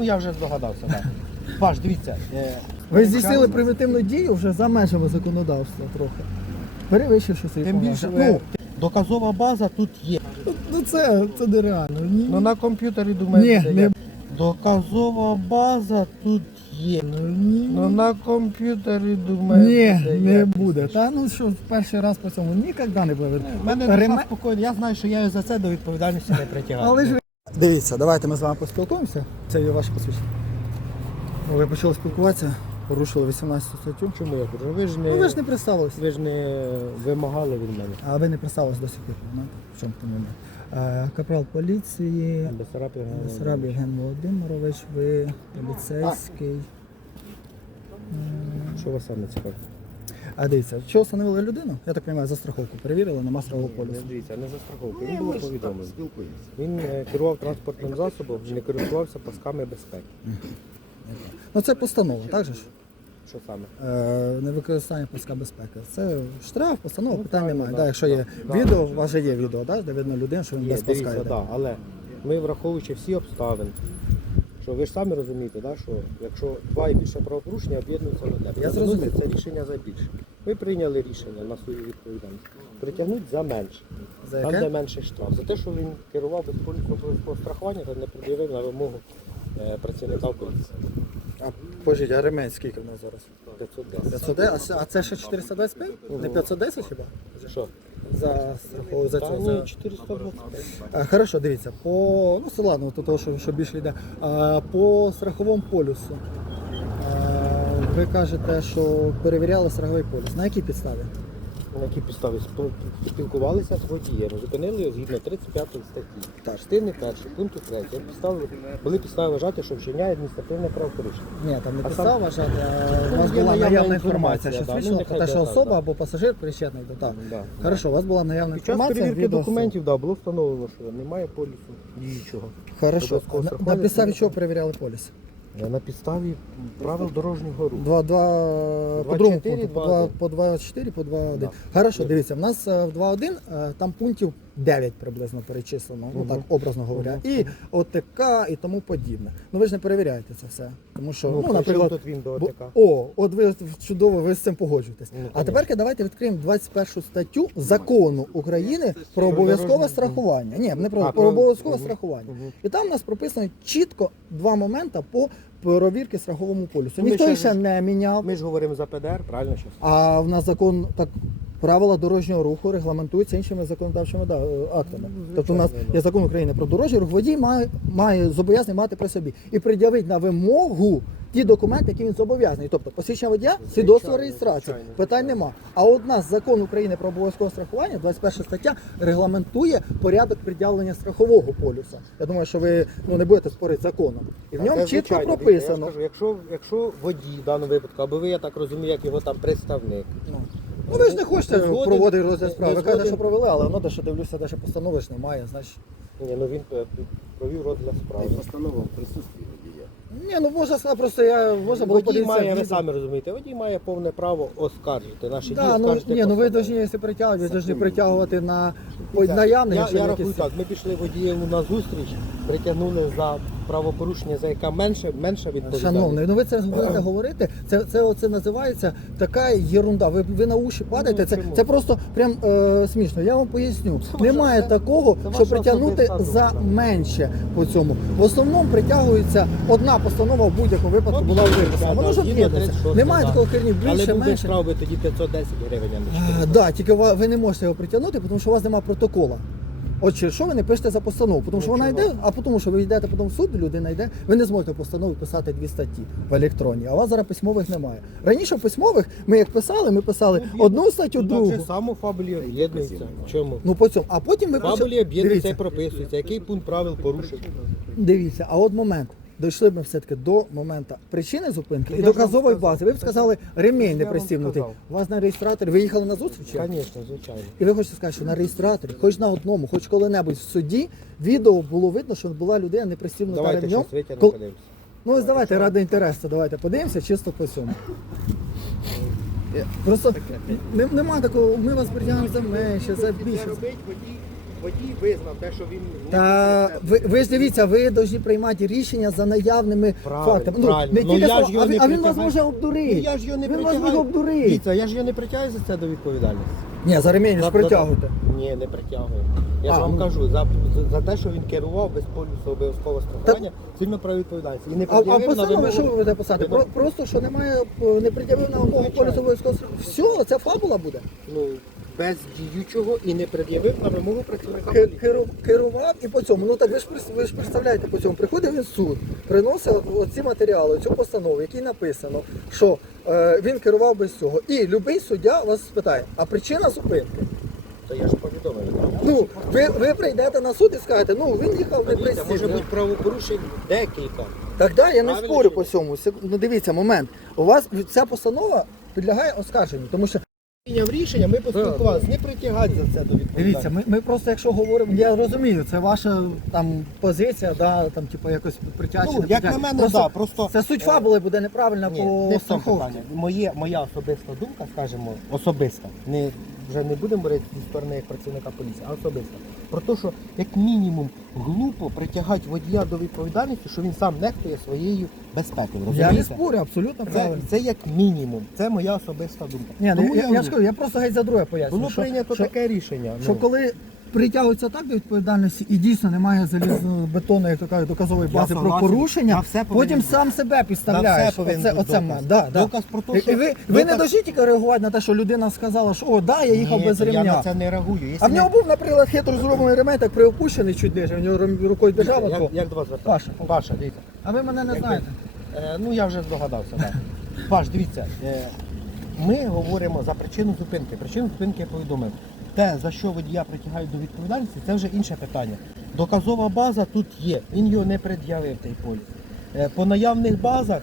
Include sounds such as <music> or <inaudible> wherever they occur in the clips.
Ну я вже здогадався, так. <laughs> Паш, дивіться. е, Ви здійснили примітивну дію вже за межами законодавства трохи. Перевищивши свої Тим більше повноваження. е, доказова база тут є. Ну, ну це, це нереально. Ні, Ну на комп'ютері думаю, Ні, не- доказова база тут є. ну, ні, Ну на комп'ютері думаю. ні, не як. буде. Та ну що, перший раз по цьому ніколи не буде. У мене душа спокійна, я знаю, що я його за це до відповідальності не притягаю. Але ж ви... Дивіться, давайте ми з вами поспілкуємося. Це є ваше посвідчення. Ви почали спілкуватися, порушили 18 статтю. Чому я кажу? Ви ж не, Ну ви ж не представилися. ви ж не вимагали від мене. А ви не представились до сих пір, знаєте? В чому тому? Е, Капрал поліції, Бесараб Євген Євген Володимирович, ви поліцейський. Що вас саме цікавить? А дивіться, що встановили людину? Я так розумію, за страховку перевірили на масового полюсу. Дивіться, не за страховку. Він було повідомлено. Він е, керував транспортним засобом, не користувався пасками безпеки. Ну це постанова, так же ж? Що саме? Е, невикористання паска безпеки. Це штраф, постанова, Ну, питань правильно, немає. да, Да, якщо є да, відео, да. у вас же є відео, да, де видно людину, що він Є, без паска дивіться, йде. да, але ми враховуючи всі обставини, що ви ж самі розумієте, да, що якщо два і більше правопорушення об'єднуються в одне. Я зрозумів. Це рішення за більше. Ви прийняли рішення на свою відповідальність. Притягнуть за менше. За Там, яке? де менший штраф. За те, що він керував без поліцейського страхування та не пред'явив на вимогу е, працівника поліції. А пожіть, а ремень скільки в нас зараз? 510. 510? А це- А це ще 425? Не 510 хіба? Що? За страхову за Та цього. ні, За... 425. А, хорошо, дивіться, по ну це ладно, то того, що, що більше йде. А, по страховому полюсу. Ви кажете, що перевіряли страховий полюс. На якій підставі? На якій підставі спілкувалися з водієм, зупинили його згідно 35 статті. Так. Частини першої, пункту 3. Підстави, були підстави вважати, що вчиняє адміністративне правопорушення. Ні, там не А підстава сам- вважати, а Ну, у вас була наявна інформація, що да, ну, свідчила нехай про те, що так, особа да. або пасажир причетний до так. Да. Хорошо, у вас була наявна Під час інформація. перевірки відео- документів да, було встановлено, що немає полісу діючого. Хорошо. обов'язково На, на страхування підставі чого перевіряли поліс? Е, На підставі правил дорожнього руху. Два, два, по 2.4, другому пункту, по 2.1. 2, по 2.4, по 2.1. Да. Хорошо, дивіться, в нас е, в 2.1 е, там пунктів 9 приблизно перечислено, ну так образно говоря. І ОТК і тому подібне. Ну ви ж не перевіряєте це все. Тому що, Ну, ну, наприклад, тут він до бо- ОТК? о, от ви чудово, ви з цим погоджуєтесь. Ну, а тепер давайте відкриємо 21 статтю закону України про обов'язкове страхування. Ні, не про, А, про про- обов'язкове Мгм. страхування. Мгм. І там у нас прописано чітко два моменти по перевірки страховому полюсу. Ну, ми Ніхто ще їх ще ж- не міняв. Ми ж говоримо за ПДР, правильно зараз? А в нас закон так. Правила дорожнього руху регламентуються іншими законодавчими да, е, актами. тобто у нас є закон України про дорожній рух. Водій має, має зобов'язаний мати при собі і пред'явити на вимогу ті документи, які він зобов'язаний. Тобто посвідчення водія, свідоцтво реєстрації. звичайно, Питань нема. А от нас закон України про обов'язкове страхування, 21 стаття, регламентує порядок пред'явлення страхового полюса. Я думаю, що ви ну не будете спорити законом. І в ньому чітко прописано. Я ж кажу, якщо, якщо водій в даному випадку, або ви, я так розумію, як його там представник. Ну. Ну ви ж не хочете згоден, проводити розгляд справи. Ви кажете, згоден. що провели, але воно де що дивлюся, де ще постанови ж немає, значить. Ні, ну він е, провів розгляд справи. Постанова в присутствии водія. Ні, ну можна сказати, просто я можна було Водій подивитися. має, ви відео. самі розумієте, водій має повне право оскаржити наші Да, ну, оскаржити ні, ну ви повинні, якщо притягувати, ви повинні притягувати на Дивіться, наявне, я, якщо я рахую так, ми пішли водієву на зустріч, притягнули за правопорушення, за яке менше, менша відповідальність. Шановний, ну ви це будете говорити. Це, це оце називається така єрунда. Ви, ви на уші падаєте. Це, це просто прям е, смішно. Я вам поясню. Це ваша- Немає це- такого, це що ваша притягнути особиста за думка. менше по цьому. В основному притягується одна постанова в будь-якому випадку була виписана. Воно ж об'єднується. Немає такого херні більше, би менше. штраф би тоді 510 гривень, а не 400. Так, да, тільки ви ви не можете його притягнути, тому що у вас немає протокола. От через що ви не пишете за постанову? Тому що Ну, вона йде, а тому, що ви йдете потім в суд, людина йде, ви не зможете в постанову писати дві статті в електронні, а у вас зараз письмових немає. Раніше в письмових ми як писали, ми писали одну статтю, Ну, другу. Так же само фабулі об'єднується. Чому? Ну по цьому. А потім ви почали- Фабулі об'єднується і прописується, який пункт правил порушив. дивіться, а от момент. Дійшли б ми все-таки до моменту причини зупинки і я ж вам доказової сказав. бази. Ви б сказали, ремінь Я не вам пристібнутий. сказав. У вас на реєстраторі, ви їхали на зустріч? Звісно, звичайно. І ви хочете сказати, що на реєстраторі, хоч на одному, хоч коли-небудь в суді, відео було видно, що була людина не пристібнута Давайте ремнем. зараз витягнемо, Кол- подивимося. Ну ось давайте ради інтересу, давайте подивимося чисто по цьому. Просто нем- нема такого, ми вас притягнемо за менше, за більше. водій визнав те, що він Та ви, ви ж дивіться, ви повинні приймати рішення за наявними Правильно, фактами. Ну, правильно. не Ну, тільки я ж його а, він- не а він вас притягаю. може обдурити. Ну, я ж його не він вас притягаю. може обдурити. Дивіться, я ж його не притягаю за це до відповідальності. Ні, за ремінь ж притягуйте. Ні, не притягую. Я А, ж вам ну. кажу, за, за те, що він керував без полюсу обов'язкового страхування, сильно про відповідальність. І не А, а пред'явив на вимогу- що ви будете писати? Про, просто що немає, е, не пред'явив на умову Звичайно. полісу обов'язкового страхування. Все, це фабула буде. ну, без діючого і не пред'явив на вимогу працівника Ке- поліції. керу- Керував і по цьому. Ну так ви ж прис- ви ж представляєте по цьому. Приходить він в суд, приносить от- оці матеріали, цю постанову, в якій написано, що е, він керував без цього. І будь-який суддя вас спитає, а причина зупинки? То я ж повідомив. Ну, ви, ви прийдете на суд і скажете, ну він їхав не Дивіться, може бути правопорушень декілька. Так да, я не Правильно спорю чи по ні? цьому. Сек- Ну дивіться, момент. У вас ця постанова підлягає оскарженню, тому що Прийняв рішення, ми поспілкувалися, не притягати за це до відповідальності. Дивіться, ми, ми просто якщо говоримо, я розумію, це ваша там позиція, да, там типу якось притягчена. Ну, як на мене, просто, да, просто- це суть фабули буде неправильна Ні, по в тому страховці. питання. Моє, моя особиста думка, скажімо, особиста. Не, вже не будемо говорити зі сторони як працівника поліції, а особиста. Про те, що як мінімум глупо притягати водія до відповідальності, що він сам нехтує своєю безпекою. Я не Розумієте? спорю, абсолютно Це, правильно. це як мінімум. Це моя особиста думка. Ні, ну, Тому я, я, ж кажу, я просто геть за друге пояснюю. було що, прийнято що, таке рішення. що ну. коли притягуються так до відповідальності і дійсно немає залізно-бетонної, як то кажуть, доказової Я бази про согласен. порушення, На все повинен потім бути. сам себе На підставляєш. все повинен Оце, бути оце доказ. момент. Да, да. Доказ про те, І- що- і ви, ви не доказ- тільки реагувати на те, що людина сказала, що о, да, я їхав Ні, без то ремня. Я на це не реагую. Якщо А в не- нього був, наприклад, хитро зроблений ремень, так приопущений чуть ниже, в нього ру- рукою держав. як, отко. як до вас звертатися? Паша. Паша, дивіться. А ви мене не знаєте. Е, ну я вже здогадався. Так. Паш, дивіться, е, ми говоримо за причину зупинки. Причину зупинки я повідомив. Те, за що водія притягають до відповідальності, це вже інше питання. Доказова база тут є. Він його не пред'явив той поліс. Е, по наявних базах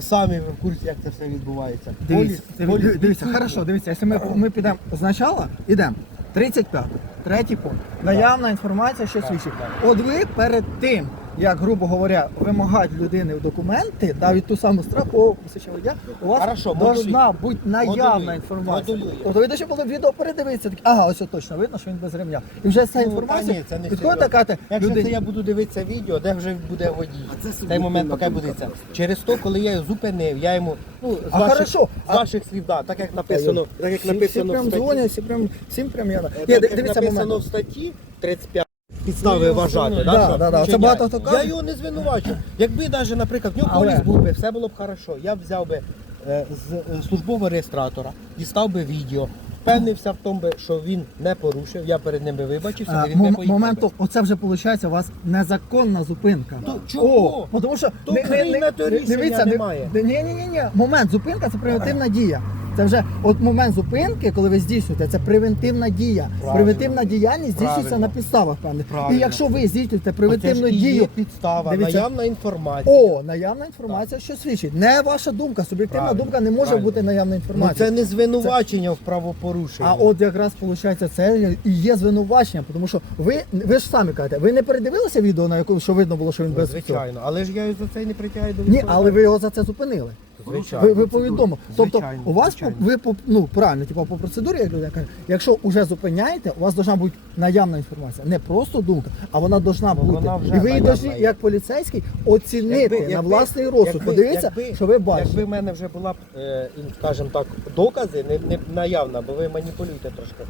самі в курсі, як це все відбувається. Дивіться, Поліс- дивіться, поліс дивіться, хорошо, дивіться, якщо ми, ми підемо спочатку, йдемо. 35, третій пункт. Наявна інформація, що свідчить. От ви перед тим, як, грубо говоря, вимагати людини в документи, навіть ту саму страховку, водія, у вас Хорошо, должна бути наявна Модулює. інформація. Модулює. Тобто ви ще було відео передивитися, так, ага, ось точно видно, що він без ремня. І вже ця Ну, інформація та ні, це не підходить серйозно. така, Якщо це я буду дивитися відео, де вже буде водій. А це суб'єктивна момент поки думка просто. Через то, коли я його зупинив, я йому ну з А ваших, хорошо, з а- ваших слів, да, так як написано, так як всі, всі написано прям статті, дзвонять, всі прям, всім прям я. е, Ні, так як дивіться написано в статті 35 підстави вважати, Да, да, да, да, це багато хто Я його не звинувачу. Якби навіть, наприклад, в нього Але- поліс був би, все було б хорошо. Я б взяв би е, з е, службового реєстратора, дістав би відео, впевнився в тому, би, що він не порушив, я перед ним би вибачився, і він не мом- поїхав. момент, би. оце вже виходить у вас незаконна зупинка. То чого? О, тому що То прийнято рішення немає. Ні, ні, ні, ні. Момент зупинка це превентивна дія. Це вже от момент зупинки, коли ви здійснюєте, це превентивна дія. Правильно. Превентивна діяльність здійснюється Правильно. на підставах певних. І Правильно. якщо ви здійснюєте Оце превентивну ж і дію, є підстава, Дивіться. наявна інформація. о, наявна інформація, що свідчить. Не ваша думка, суб'єктивна Правильно, думка не може правильно. бути наявна Ну, інформація. це не звинувачення в правопорушенні. А от якраз виходить, це і є звинувачення, тому що ви, ви ж самі кажете, ви не передивилися відео, на якому що видно було, що він Ну, без цього? звичайно, але ж я його за це не притягаю до Ні, але ви його за це зупинили. Звичайно. Ви, ви повідомили. Тобто Звичайно, у вас звичайно. ви по ну правильно, типу по процедурі, як людина каже, якщо вже зупиняєте, у вас должна бути наявна інформація, не просто думка, а вона должна бути. вона вже І ви її є. як поліцейський, оцінити на власний розсуд. якби- Подивіться, якби- що ви бачите. Якби в мене вже була б, е, скажімо так, докази, не, не наявна, бо ви маніпулюєте трошки,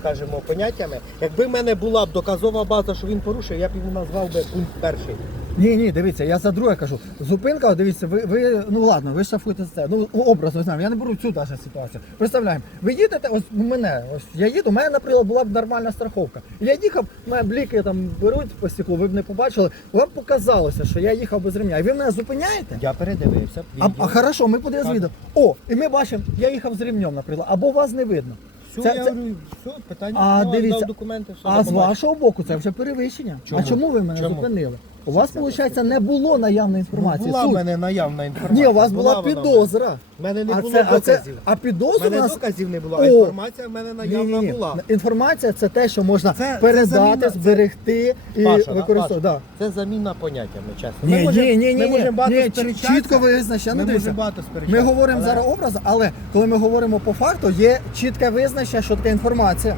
скажімо, поняттями. Якби в мене була б доказова база, що він порушив, я б йому назвав би пункт перший. Ні, ні, дивіться, я за друге кажу. Зупинка, от дивіться, ви, ви ну ладно, ви штрафуєте за це. Ну образно знаю, я не беру цю навіть ситуацію. Представляємо, ви їдете, ось мене, ось я їду, у мене, наприклад, була б нормальна страховка. Я їхав, мене бліки там беруть по стеклу, ви б не побачили. Вам показалося, що я їхав без ремня. І ви мене зупиняєте? Я передивився. А, відео. а хорошо, ми подивимось відео. О, і ми бачимо, я їхав з ремнем, наприклад, або вас не видно. Все, це- я це- говорю, все, питання. А, ну, дивіться, дав документи, все, А з вашого боку це вже перевищення. Чому? А чому ви мене Чому? зупинили? У вас, виходить, не було наявної інформації. Була в мене наявна інформація. Ні, у вас була вона в мене. підозра. У мене не А було це, а, це, доказів. а У підозра у мене нас доказів не було, О! а інформація в мене наявна Ні-ні-ні. була. Інформація це те, що можна Це- це передати, заміна- зберегти і Паша, використовувати. Да. Це заміна поняттями, чесно. Ні, Ми можемо- ні, ні, ми ні, можемо багато ні, чіт- сперечатися. чітко визначено. Ми дивіться, можемо багато сперечатися. Ми говоримо але- зараз образ, але коли ми говоримо по факту, є чітке визначення, що таке інформація.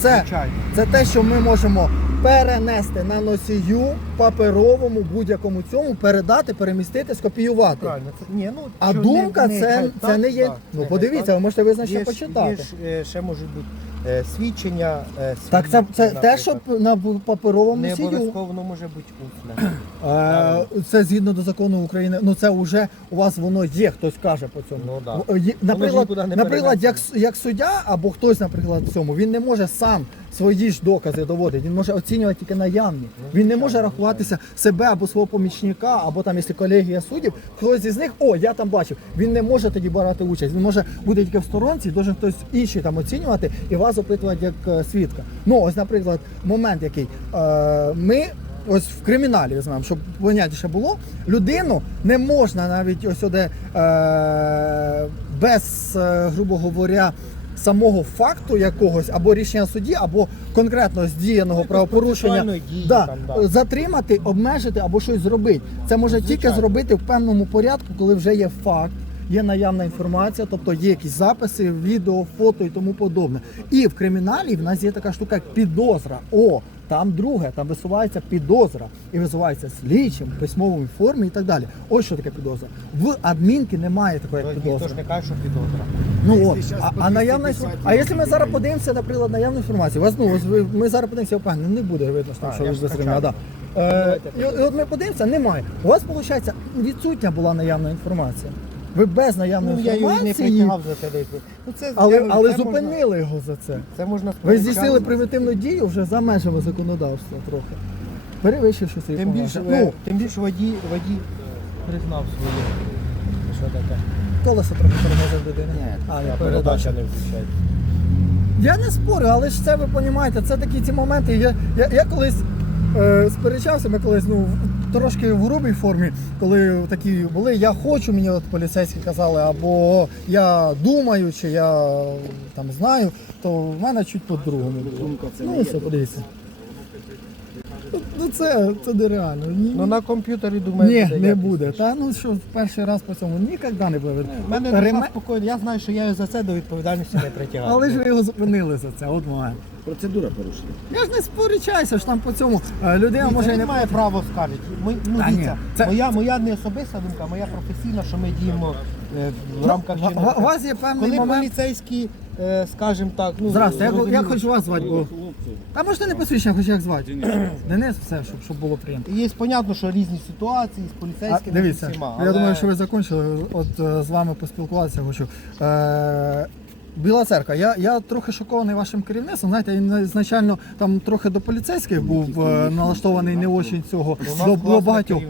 Це, Звичайно. це те, що ми можемо перенести на носію паперовому будь-якому цьому, передати, перемістити, скопіювати. Правильно, це ні, ну А що думка не- не це, геть це так, не є. так, ну не подивіться, ви можете так. визначення Є ж- почитати. Є ж, е, ще можуть бути е, свідчення. е, Так, це, свідків, це те, що на бу- паперовому не носію. обов'язково воно може бути усне. Е, Це згідно до закону України. Ну це вже у вас воно є, хтось каже по цьому. Ну, да. Є- Наприклад, нікуди не наприклад, як, перенесено. як суддя або хтось, наприклад, в цьому, він не може сам свої ж докази доводити. Він може оцінювати тільки наявні. Він не може рахуватися себе або свого помічника, або там, якщо колегія суддів, хтось із них, о, я там бачив. Він не може тоді брати участь. Він може бути тільки в сторонці, должен хтось інший там оцінювати і вас опитувати як е, свідка. Ну, ось, наприклад, момент який. Е, ми ось в криміналі візьмемо, щоб понятніше було, людину не можна навіть ось оде, е, без, е, грубо говоря, самого факту якогось або рішення судді, або конкретно здіяного правопорушення дії да, там, да. затримати, обмежити або щось зробити. Це може тільки зробити в певному порядку, коли вже є факт. Є наявна інформація, тобто є якісь записи, відео, фото і тому подобне. І в криміналі в нас є така штука, як підозра. О, там друге, там висувається підозра і висувається слідчим в письмовій формі і так далі. Ось що таке підозра. В адмінки немає такої як підозри. не каже, що підозра. Ну от, а, а наявна 210. А якщо ми зараз подивимося, наприклад, наявну інформацію, вас ну ви ми зараз подивимося, я впевнений, не буде видно, що, що ви ж. Да. Е, і, от- і от ми подивимося, немає. У вас виходить, відсутня була наявна інформація. Ви без наявної Ну, я його не інформації, притягав за те. Ну, це, але, я говорю, але це можна- зупинили його за це. Це можна Ви здійснили примітивну дію вже за межами законодавства трохи. Перевищивши свої Тим більше, повноваження. ну, тим більше водій, водій признав своє. Що таке? Ну, колесо трохи тормозив людини. Ні, а, не передача не включається. Я не спорю, але ж це ви розумієте, це такі ці моменти. Я, я, я колись е, сперечався, ми колись ну, трошки в грубій формі, коли такі були, я хочу, мені от поліцейські казали, або я думаю, чи я там знаю, то в мене чуть по-другому Ну, все, подивіться. Ну, це, це нереально. Ні, Ну на комп'ютері думаю, ні, не буде. Та ну що перший раз по цьому ніколи не буде. Мене душа Реме- спокійна, я знаю, що я його за це до відповідальності не притягаю. Але ж ви його зупинили за це, от момент. Процедура порушена. Я ж не сперечаюся, що там по цьому е, людина може і не має право скаржити. Ми, ну, Та ні, дивіться, це- моя, моя не особиста думка, моя професійна, що ми діємо е, в рамках Ну, чинного У вас є певний Коли момент. поліцейські, е, скажімо так, ну Здрасте, як, зрозуміло, як хоч вас звати було? А можете не посвідчення, хоч як звати? Денис, все, щоб, щоб було приємно. Є понятно, що різні ситуації з А, поліцейськими дивіться, з усіма. я але- думаю, що ви закінчили. От е, з вами поспілкуватися хочу. Е, Біла церква, я, я трохи шокований вашим керівництвом. Знаєте, він ізначально там трохи до поліцейських був е, налаштований не очень цього до, до багатьох.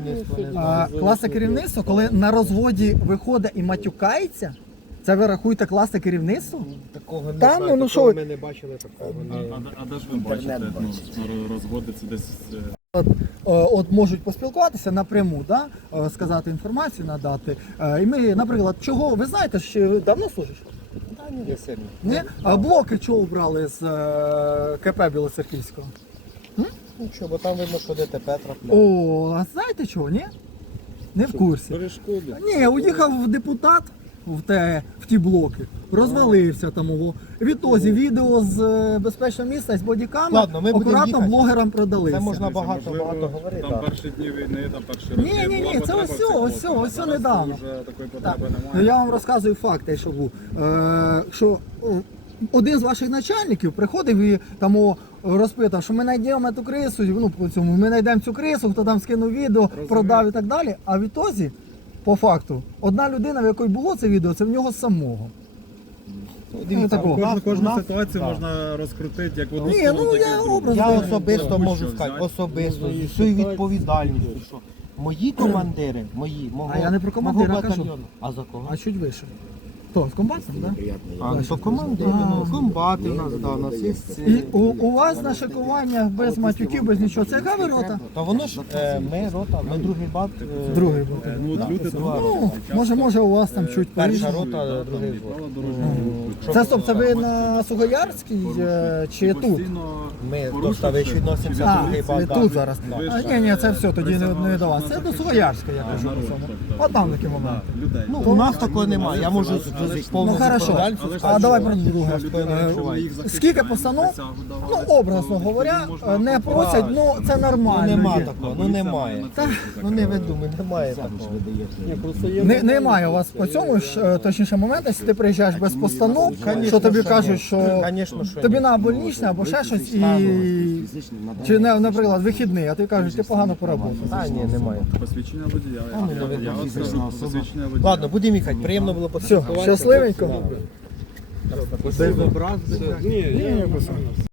А, класне керівництво, коли на розводі виходить і матюкається, це ви рахуєте класне керівництво? Такого не Та, знаю, ну, ну, такого що ви- ми не бачили такого. А, а, а де ж ви бачите, ну, що розгодиться десь е, От, е, от можуть поспілкуватися напряму, да? е, сказати інформацію, надати. Е, І ми, наприклад, чого ви знаєте, що давно служиш? Ні, сильно. Ні? А блоки чого брали з е, КП Білоцерківського? Ну що, бо там видно, що ДТП трапляє. О, а знаєте чого, ні? Не в курсі. перешкоди. Ні, уїхав депутат в, те, в ті блоки, розвалився там його. Відтозі відео з е, безпечного місця з бодіками Ладно, ми будемо акуратно їхати. блогерам продалися. Це можна багато можливо, багато говорити. Там перші дні війни, там перші Ні, роки ні, була ні, це потреба ось в цих ось все, ось все Зараз недавно. Вже такої Ну, я вам розказую факт, що був. Е, що о, один з ваших начальників приходив і там о, розпитав, що ми знайдемо цю крису, ну по цьому ми знайдемо цю крису, хто там скинув відео, продав і так далі. А відтоді, по факту, одна людина, в якої було це відео, це в нього самого. Ну, Дивіться, такого. Кожну, кожну нас- ситуацію так. можна розкрутити як воно Ні, ну, я образно. Я особисто можу сказати, особисто, з усією відповідальністю, що мої командири, мої, мого, А я не про командира мого кажу. батальйону. А за кого? А чуть вище. Хто, з комбатом. Да? А, ну, то командири, ну, комбати у нас, да, у нас є. І у, у вас на шикуваннях без матюків, без нічого. Це яка ви рота? Та воно ж, е, ми рота, ми другий бат. е, Другий бот. Ну, от люди там Ну, може, може у вас там чуть Перша рота, другий руху. Це стоп, це ви на Сугоярській е, чи тут? Ми до порушуєте, Ставичі відносимося, А, другий ви бат. тут зараз. А, ні, ні, це все, тоді не, не до вас. Це до Сугоярська, я кажу. От там такі моменти. Ну, у нас такого немає. Я можу з- Ну хорошо, а давай про друге. Скільки постанов, ну образно говоря, не просять, ну це Ну нормально. нема такого, ну немає. Ну не видумай, немає такого. Не, немає у вас по цьому ж е, точніше моменту, якщо ти приїжджаєш без постанов, що тобі кажуть, що тобі на больничне або ще щось і чи не, наприклад, вихідний, а ти кажеш, ти погано поработав. А, ні, немає. Посвідчення водія. ну. Ладно, будемо їхати. Приємно було Все, щасливенько. Безобразно. Ні, ні,